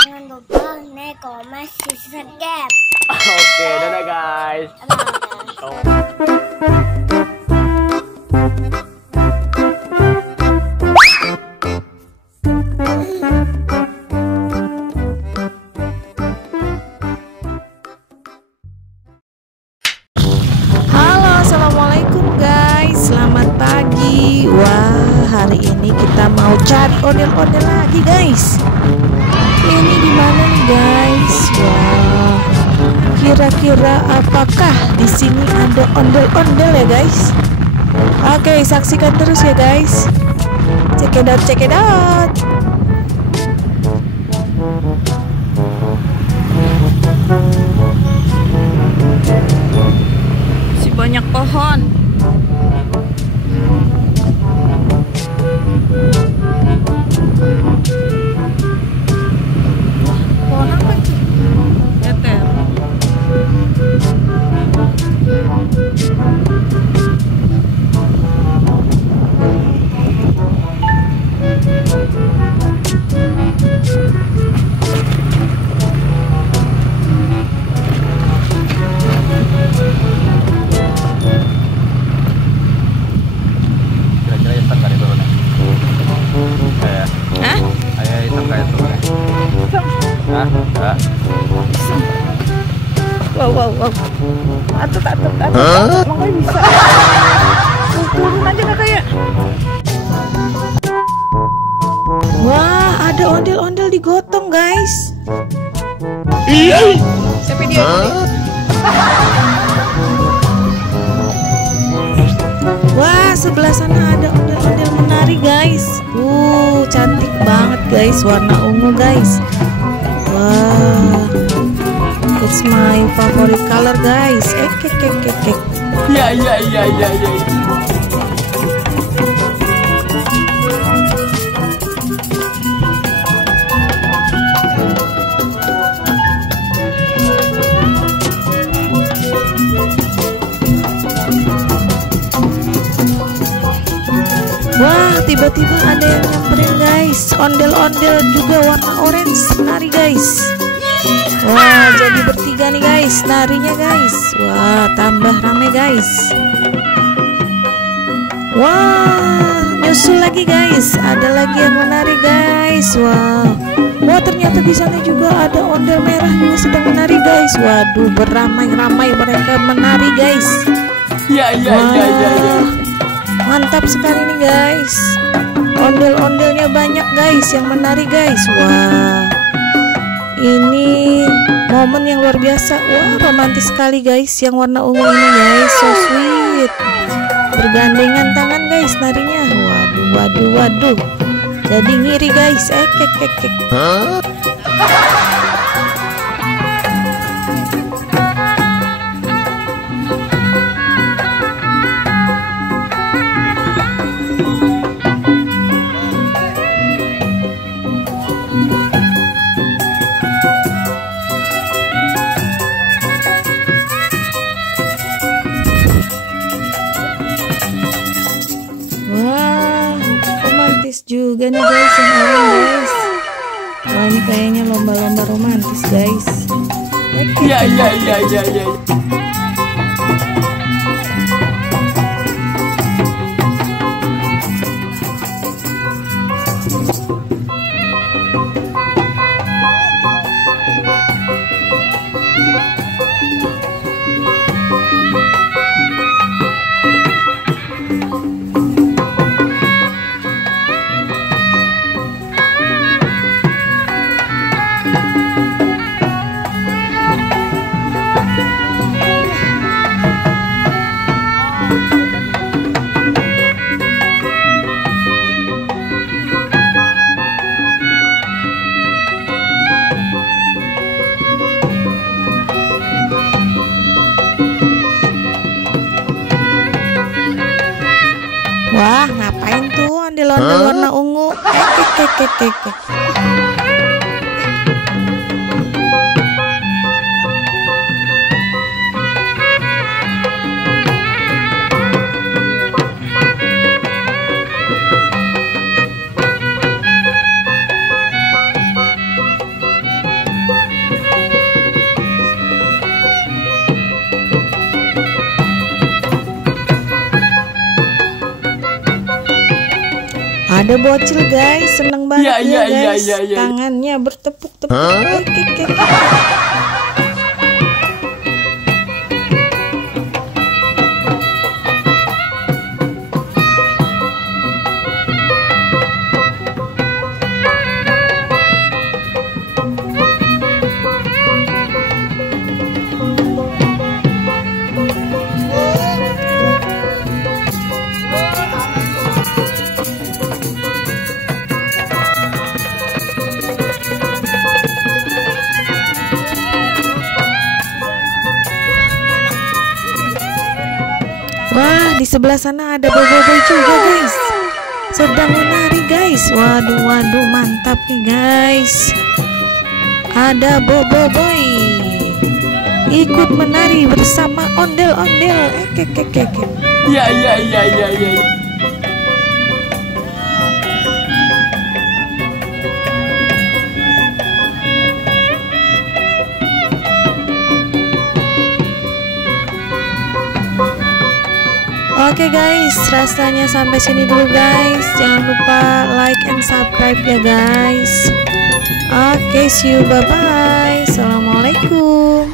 Jangan lupa like, comment, subscribe. Oke, dadah guys. Halo, assalamualaikum guys. Selamat pagi. Wah, hari ini kita mau cari ondel-ondel lagi guys. Ini di mana nih guys? Wah, kira-kira apakah di sini ada ondel-ondel ya guys? Oke, saksikan terus ya guys. Check it out, check it out. Masih banyak pohon. Pohon apa itu? Teter. Kira-kira hitam kali turunnya. Kayak Hah? kayak hitam kayak turunnya. Hah? Enggak. Wow, wow, wow. Atut. Emang gak bisa. Turun aja kak kayak. Wah, ada ondel-ondel digotong guys. Siapa dia? Wah, sebelah sana ada ondel-ondel menari guys. Cantik banget guys, warna ungu guys. Wah, it's my favorite color guys. Kek. Ya. Wah, tiba-tiba ada yang nyamperin guys. Ondel-ondel juga warna orange nari guys. Wah, jadi bertiga nih guys narinya guys. Wah, tambah rame guys. Wah, nyusul lagi guys. Ada lagi yang menari guys. Wah, ternyata di sana juga ada ondel merah juga sedang menari guys. Waduh, beramai-ramai mereka menari guys. Ya. Mantap sekali nih guys. Ondel-ondelnya banyak guys yang menari guys. Wah, ini momen yang luar biasa. Wah, romantis sekali guys. Yang warna ungu ini guys, so sweet. Bergandengan tangan guys narinya. Waduh. Jadi ngiri guys. Kek. Wah, romantis juga nih guys yang awal guys. Wah, ini kayaknya lomba-lomba romantis guys. Ya. Wah, ngapain tuh ondel-ondel warna ungu? Kek. Ada bocil guys, seneng banget Iya, guys. iya. Tangannya bertepuk-tepuk. Oke. Wah, di sebelah sana ada boboiboy juga guys. Sedang menari guys. Waduh, mantap nih guys. Ada boboiboy ikut menari bersama ondel-ondel. Iya. Oke guys, rasanya sampai sini dulu guys. Jangan lupa like and subscribe ya guys. Oke, see you, bye bye. Assalamualaikum.